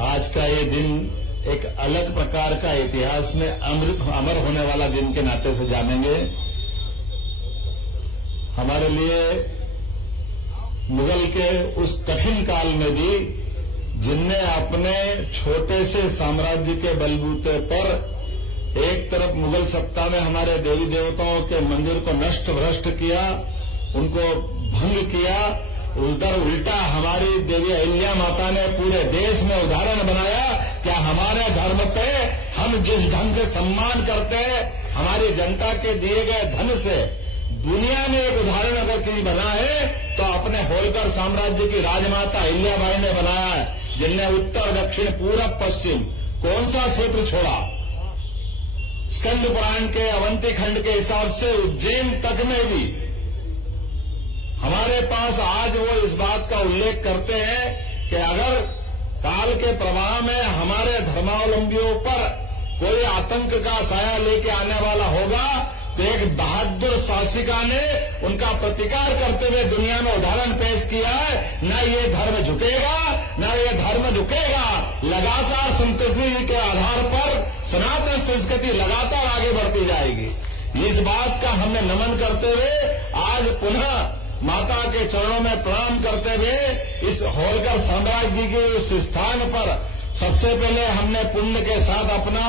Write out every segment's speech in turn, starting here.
आज का ये दिन एक अलग प्रकार का इतिहास में अमर होने वाला दिन के नाते से जानेंगे। हमारे लिए मुगल के उस कठिन काल में भी जिनने अपने छोटे से साम्राज्य के बलबूते पर एक तरफ मुगल सत्ता में हमारे देवी देवताओं के मंदिर को नष्ट भ्रष्ट किया, उनको भंग किया, उल्टा हमारी देवी अहिल्या माता ने पूरे देश में उदाहरण बनाया कि हमारे धर्म पे हम जिस ढंग से सम्मान करते हैं, हमारी जनता के दिए गए धन से दुनिया में एक उदाहरण अगर कहीं बना है तो अपने होलकर साम्राज्य की राजमाता अहिल्याबाई ने बनाया है, जिनने उत्तर दक्षिण पूरब पश्चिम कौन सा क्षेत्र छोड़ा। स्कंद पुराण के अवंती खंड के हिसाब से उज्जैन तक में भी हमारे पास आज वो इस बात का उल्लेख करते हैं कि अगर काल के प्रवाह में हमारे धर्मावलंबियों पर कोई आतंक का साया लेके आने वाला होगा तो एक बहादुर शासिका ने उनका प्रतिकार करते हुए दुनिया में उदाहरण पेश किया है। न ये धर्म झुकेगा, न ये धर्म झुकेगा। लगातार संस्कृति के आधार पर सनातन संस्कृति लगातार आगे बढ़ती जाएगी। इस बात का हमने नमन करते हुए आज पुनः माता के चरणों में प्रणाम करते हुए इस होलकर साम्राज्य के उस स्थान पर सबसे पहले हमने पुण्य के साथ अपना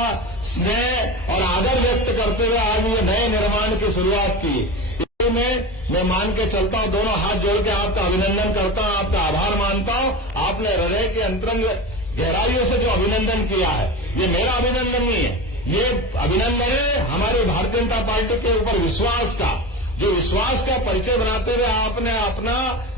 स्नेह और आदर व्यक्त करते हुए आज ये नए निर्माण की शुरुआत की। इसमें मैं मान के चलता हूं, दोनों हाथ जोड़ के आपका अभिनंदन करता हूं, आपका आभार मानता हूं। आपने हृदय के अंतरंग गहराइयों से जो अभिनंदन किया है, ये मेरा अभिनंदन नहीं है, ये अभिनंदन है हमारी भारतीय जनता पार्टी के ऊपर विश्वास का। जो विश्वास का परिचय बनाते हुए आपने अपना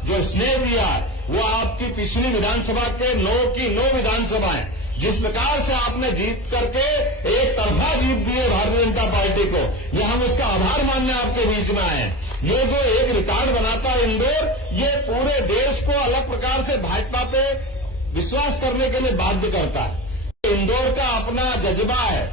जो स्नेह दिया है, वो आपकी पिछली विधानसभा के 9 की 9 विधानसभाएं जिस प्रकार से आपने जीत करके एक तरफा जीत दी है भारतीय जनता पार्टी को, ये हम उसका आभार मानने आपके बीच में आए हैं। ये जो एक रिकॉर्ड बनाता है इंदौर, ये पूरे देश को अलग प्रकार से भाजपा पे विश्वास करने के लिए बाध्य करता है। इंदौर का अपना जज्बा है,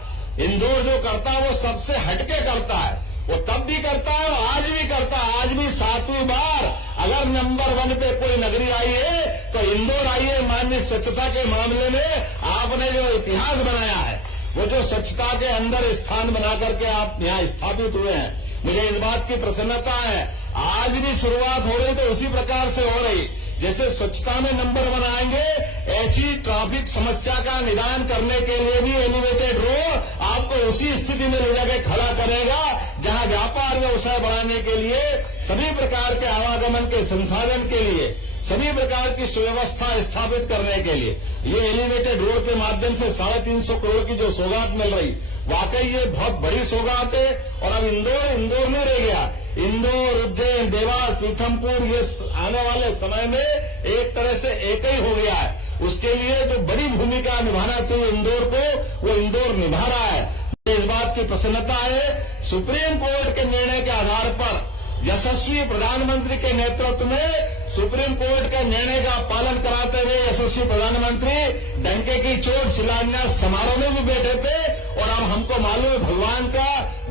इंदौर जो करता है वो सबसे हटके करता है, वो तब भी करता है, आज भी करता है। आज भी 7वीं बार अगर नंबर 1 पे कोई नगरी आई है तो इंदौर आई है। माननीय स्वच्छता के मामले में आपने जो इतिहास बनाया है, वो जो स्वच्छता के अंदर स्थान बना करके आप यहाँ स्थापित हुए हैं, मुझे इस बात की प्रसन्नता है। आज भी शुरुआत हो रही तो उसी प्रकार से हो रही। जैसे स्वच्छता में नंबर 1 आएंगे, ऐसी ट्रैफिक समस्या का निदान करने के लिए भी एलिवेटेड रोड आपको उसी स्थिति में ले जाकर खड़ा करेगा जहां व्यापार व्यवसाय बढ़ाने के लिए, सभी प्रकार के आवागमन के संसाधन के लिए, सभी प्रकार की सुव्यवस्था स्थापित करने के लिए ये एलिवेटेड रोड के माध्यम से 350 करोड़ की जो सौगात मिल रही, वाकई ये बहुत बड़ी सौगात है। और अब इंदौर नहीं रह गया, इंदौर, उज्जैन, देवास, पीथमपुर ये आने वाले समय में एक तरह से एक ही हो गया है। उसके लिए जो बड़ी भूमिका निभाना चाहिए इंदौर को, वो इंदौर निभा रहा है। इस बात की प्रसन्नता है सुप्रीम कोर्ट के निर्णय के आधार पर यशस्वी प्रधानमंत्री के नेतृत्व में सुप्रीम कोर्ट के निर्णय का पालन कराते हुए यशस्वी प्रधानमंत्री डंके की चोट शिलान्यास समारोह में भी बैठे थे। और अब हमको मालूम है भगवान का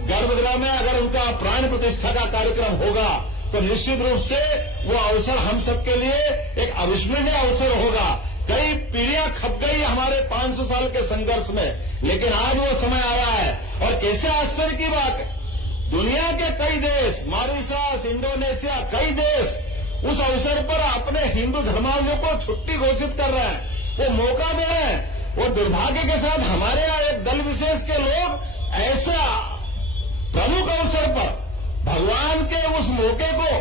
गर्भगृह में अगर उनका प्राण प्रतिष्ठा का कार्यक्रम होगा तो निश्चित रूप से वो अवसर हम सबके लिए एक अविस्मरणीय अवसर होगा। कई पीढ़ियां खप गई हमारे 500 साल के संघर्ष में, लेकिन आज वो समय आया है। और कैसे आश्चर्य की बात है, दुनिया के कई देश, मॉरिशस, इंडोनेशिया, कई देश उस अवसर पर अपने हिंदू धर्मावलंबियों को छुट्टी घोषित कर रहे हैं, वो मौका दे रहे हैं। वो दुर्भाग्य के साथ हमारे यहाँ एक दल विशेष के लोग ऐसा प्रमुख अवसर पर भगवान के उस मौके को,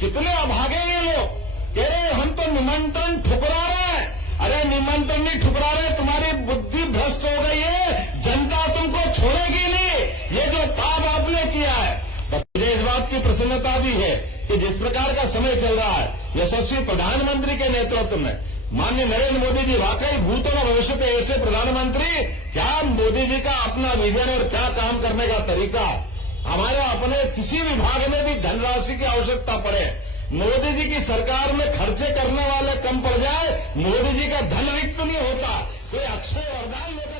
कितने अभागे ये लोग कह रहे हम तो निमंत्रण ठुकरा रहे हैं। अरे निमंत्रण नहीं ठुकरा रहे, तुम्हारी बुद्धि भ्रष्ट हो गई है, जनता तुमको छोड़ेगी नहीं। ये जो पाप आपने किया है, मुझे इस बात की प्रसन्नता भी है कि जिस प्रकार का समय चल रहा है, यशस्वी प्रधानमंत्री के नेतृत्व में माननीय नरेंद्र मोदी जी, वाकई भूत और भविष्य के ऐसे प्रधानमंत्री, क्या मोदी जी का अपना विजन और क्या काम करने का तरीका। हमारे अपने किसी विभाग में भी धनराशि की आवश्यकता पड़े, मोदी जी की सरकार में खर्चे करने वाले कम पड़ जाए, मोदी जी का धन रिक्त नहीं होता, कोई अक्षय वरदान लेकर